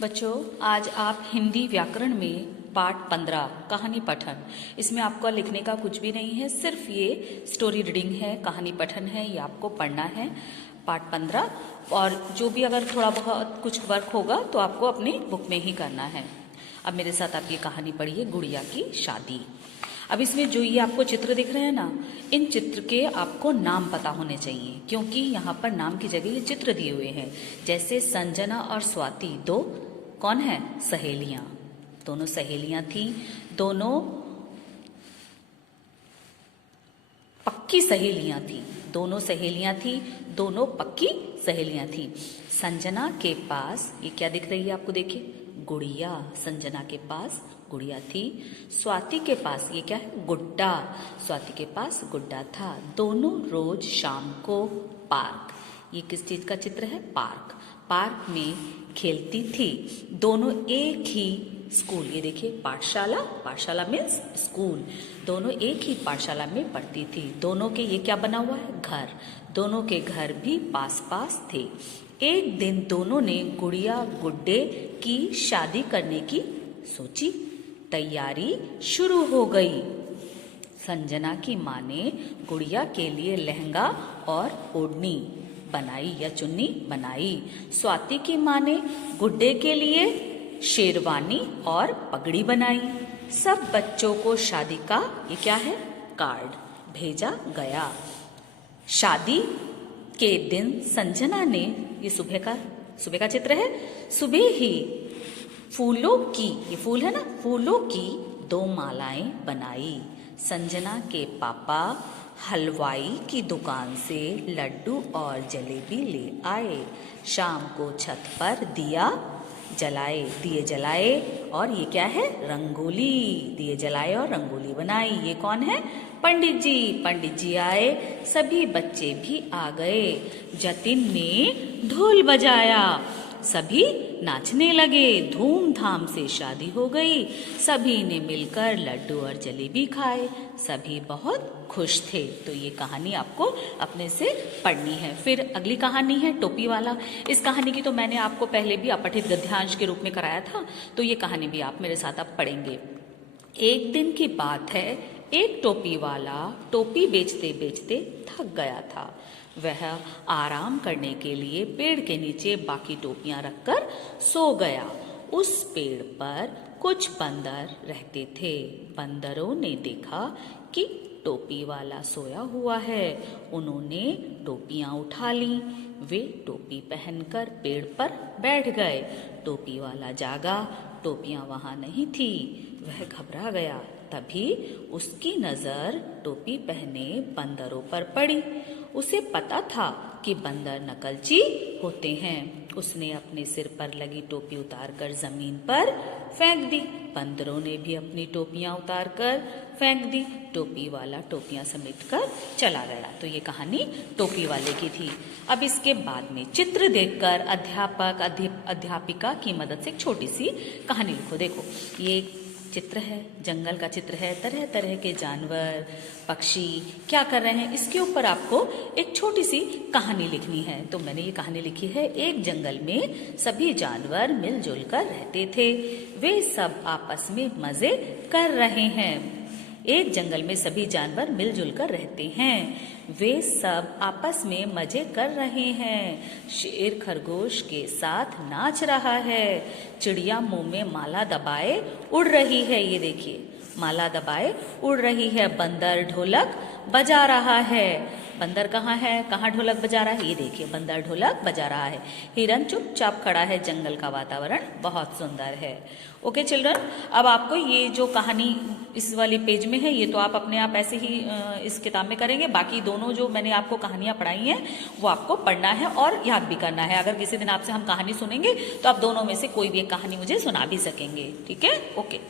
बच्चों, आज आप हिंदी व्याकरण में पाठ 15 कहानी पठन, इसमें आपको लिखने का कुछ भी नहीं है, सिर्फ ये स्टोरी रीडिंग है, कहानी पठन है, ये आपको पढ़ना है पाठ 15। और जो भी अगर थोड़ा बहुत कुछ वर्क होगा तो आपको अपनी बुक में ही करना है। अब मेरे साथ आप ये कहानी पढ़िए, गुड़िया की शादी। अब इसमें जो ये आपको चित्र दिख रहे हैं ना, इन चित्र के आपको नाम पता होने चाहिए, क्योंकि यहाँ पर नाम की जगह ये चित्र दिए हुए हैं। जैसे संजना और स्वाति दो कौन है? सहेलियां। दोनों सहेलियां थी, दोनों पक्की सहेलियां थी, दोनों सहेलियां थी, दोनों पक्की सहेलियां थी। संजना के पास ये क्या दिख रही है आपको? देखिए, गुड़िया। संजना के पास गुड़िया थी। स्वाति के पास ये क्या है? गुड्डा। स्वाति के पास गुड्डा था। दोनों रोज शाम को पार्क, ये किस चीज का चित्र है? पार्क। पार्क में खेलती थी। दोनों एक ही स्कूल, ये देखिए पाठशाला, पाठशाला मीन्स स्कूल, दोनों एक ही पाठशाला में पढ़ती थी। दोनों के ये क्या बना हुआ है? घर। दोनों के घर भी पास पास थे। एक दिन दोनों ने गुड़िया गुड्डे की शादी करने की सोची। तैयारी शुरू हो गई। संजना की माँ ने गुड़िया के लिए लहंगा और ओढ़नी बनाई या चुन्नी बनाई। स्वाति की माँ ने गुड्डे के लिए शेरवानी और पगड़ी बनाई। सब बच्चों को शादी का ये क्या है? कार्ड भेजा गया। शादी के दिन संजना ने, ये सुबह का चित्र है, सुबह ही फूलों की, ये फूल है ना, फूलों की 2 मालाएं बनाई। संजना के पापा हलवाई की दुकान से लड्डू और जलेबी ले आए। शाम को छत पर दिए जलाए और ये क्या है? रंगोली। दिए जलाए और रंगोली बनाई। ये कौन है? पंडित जी। पंडित जी आए, सभी बच्चे भी आ गए। जतिन ने ढोल बजाया, सभी नाचने लगे। धूमधाम से शादी हो गई। सभी ने मिलकर लड्डू और जलेबी खाए। सभी बहुत खुश थे। तो ये कहानी आपको अपने से पढ़नी है। फिर अगली कहानी है टोपी वाला। इस कहानी की तो मैंने आपको पहले भी अपठित गद्यांश के रूप में कराया था, तो ये कहानी भी आप मेरे साथ अब पढ़ेंगे। एक दिन की बात है, एक टोपी वाला टोपी बेचते बेचते थक गया था। वह आराम करने के लिए पेड़ के नीचे बाकी टोपियां रखकर सो गया। उस पेड़ पर कुछ बंदर रहते थे। बंदरों ने देखा कि टोपी वाला सोया हुआ है। उन्होंने टोपियां उठा ली। वे टोपी पहनकर पेड़ पर बैठ गए। टोपी वाला जागा, टोपियां वहां नहीं थी। वह घबरा गया। तभी उसकी नजर टोपी पहने बंदरों पर पड़ी। उसे पता था कि बंदर नकलची होते हैं। उसने अपने सिर पर लगी टोपी उतारकर जमीन पर फेंक दी। बंदरों ने भी अपनी टोपियां उतारकर फेंक दी। टोपी वाला टोपियां समेटकर चला गया। तो ये कहानी टोपी वाले की थी। अब इसके बाद में चित्र देखकर अध्यापक अध्यापिका की मदद से एक छोटी सी कहानी लिखो। देखो, ये चित्र है, जंगल का चित्र है, तरह तरह के जानवर, पक्षी क्या कर रहे हैं, इसके ऊपर आपको एक छोटी सी कहानी लिखनी है। तो मैंने ये कहानी लिखी है। एक जंगल में सभी जानवर मिलजुल कर रहते थे। वे सब आपस में मजे कर रहे हैं। एक जंगल में सभी जानवर मिलजुल कर रहते हैं। वे सब आपस में मजे कर रहे हैं। शेर खरगोश के साथ नाच रहा है। चिड़िया मुंह में माला दबाए उड़ रही है। ये देखिए, माला दबाए उड़ रही है। बंदर ढोलक बजा रहा है। बंदर कहाँ है? कहाँ ढोलक बजा रहा है? ये देखिए, बंदर ढोलक बजा रहा है। हिरन चुपचाप खड़ा है। जंगल का वातावरण बहुत सुंदर है। ओके चिल्ड्रन, अब आपको ये जो कहानी इस वाले पेज में है, ये तो आप अपने आप ऐसे ही इस किताब में करेंगे। बाकी दोनों जो मैंने आपको कहानियां पढ़ाई हैं वो आपको पढ़ना है और याद भी करना है। अगर किसी दिन आपसे हम कहानी सुनेंगे तो आप दोनों में से कोई भी एक कहानी मुझे सुना भी सकेंगे। ठीक है? ओके।